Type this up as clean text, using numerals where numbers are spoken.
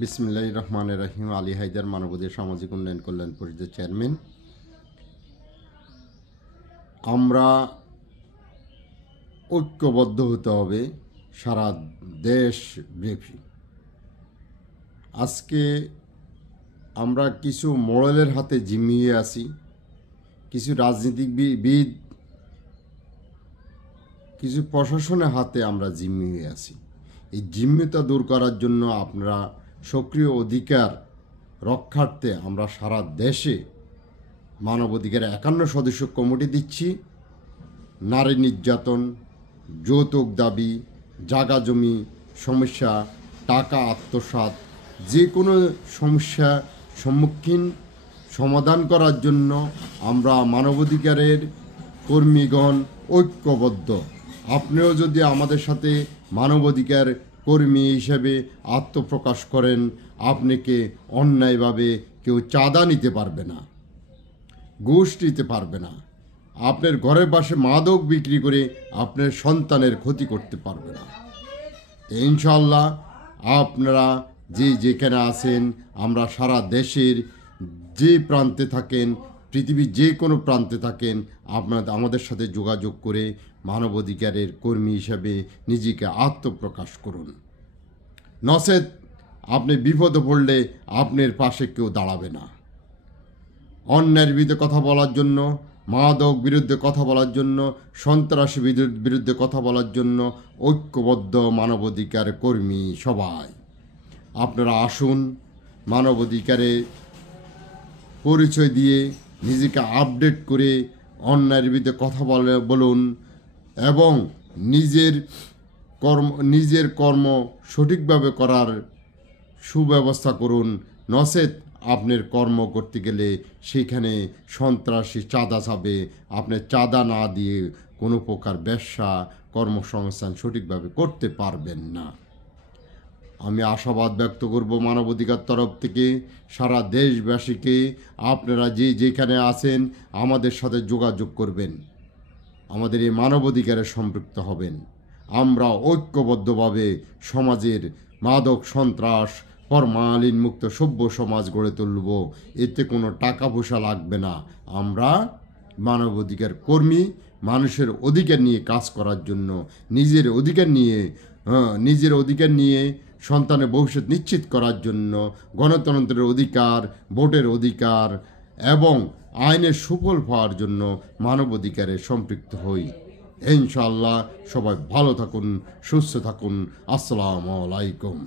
বিসমিল্লাহির রহমানির রহিম। আলী হায়দার, মানবাধিকার সামাজিক উন্নয়ন কল্যাণ পরিষদের চেয়ারম্যান। আমরা ঐক্যবদ্ধ হতে হবে সারা দেশব্যাপী। আজকে আমরা কিছু মোড়লের হাতে জিম্মিয়ে আছি, কিছু রাজনীতিবিদ, কিছু প্রশাসনের হাতে আমরা জিম্মি হয়ে আছি। এই জিম্মিতা দূর করার জন্য আপনারা সক্রিয় অধিকার রক্ষার্থে আমরা সারা দেশে মানবাধিকার 51 সদস্য কমিটি দিচ্ছি। নারী নির্যাতন, যৌতুক দাবি, জাগা জমি সমস্যা, টাকা আত্মসাৎ, যে কোনো সমস্যা সম্মুখীন সমাধান করার জন্য আমরা মানবাধিকারের কর্মীগণ ঐক্যবদ্ধ। আপনিও যদি আমাদের সাথে মানবাধিকার কর্মী হিসেবে আত্মপ্রকাশ করেন, আপনাকে অন্যায়ভাবে কেউ চাঁদা নিতে পারবে না, ঘুষ নিতে পারবে না, আপনার ঘরের পাশে মাদক বিক্রি করে আপনার সন্তানের ক্ষতি করতে পারবে না। ইনশাল্লাহ আপনারা যেখানে আছেন, আমরা সারা দেশের যে প্রান্তে থাকেন, পৃথিবীর যে কোনো প্রান্তে থাকেন, আপনারা আমাদের সাথে যোগাযোগ করে মানবাধিকারের কর্মী হিসাবে নিজেকে আত্মপ্রকাশ করুন। নচেত আপনি বিপদে পড়লে আপনার পাশে কেউ দাঁড়াবে না। অন্যায়ের বিরুদ্ধে কথা বলার জন্য, মাদক বিরুদ্ধে কথা বলার জন্য, সন্ত্রাসী বিরুদ্ধে কথা বলার জন্য ঐক্যবদ্ধ মানবাধিকার কর্মী সবাই আপনারা আসুন। মানবাধিকারে পরিচয় দিয়ে নিজেকে আপডেট করে অন্যায়ের বিরুদ্ধে কথা বলুন এবং নিজের কর্ম সঠিকভাবে করার সুব্যবস্থা করুন। নচেত আপনার কর্ম করতে গেলে সেখানে সন্ত্রাসী চাঁদা চাবে, আপনি চাঁদা না দিয়ে কোনো প্রকার ব্যবসা কর্মসংস্থান সঠিকভাবে করতে পারবেন না। আমি আশাবাদ ব্যক্ত করব মানবাধিকার তরফ থেকে সারা দেশবাসীকে, আপনারা যেখানে আছেন আমাদের সাথে যোগাযোগ করবেন, আমাদের এই মানবাধিকারে সম্পৃক্ত হবেন। আমরা ঐক্যবদ্ধভাবে সমাজের মাদক সন্ত্রাস ফরমালিন মুক্ত সভ্য সমাজ গড়ে তুলব। এতে কোনো টাকা পয়সা লাগবে না। আমরা মানবাধিকার কর্মী, মানুষের অধিকার নিয়ে কাজ করার জন্য, নিজের অধিকার নিয়ে সন্তানের ভবিষ্যৎ নিশ্চিত করার জন্য, গণতন্ত্রের অধিকার, ভোটের অধিকার এবং আইনের সুফল পাওয়ার জন্য মানবাধিকারে সম্পৃক্ত হই। ইনশাআল্লাহ সবাই ভালো থাকুন, সুস্থ থাকুন। আসসালামু আলাইকুম।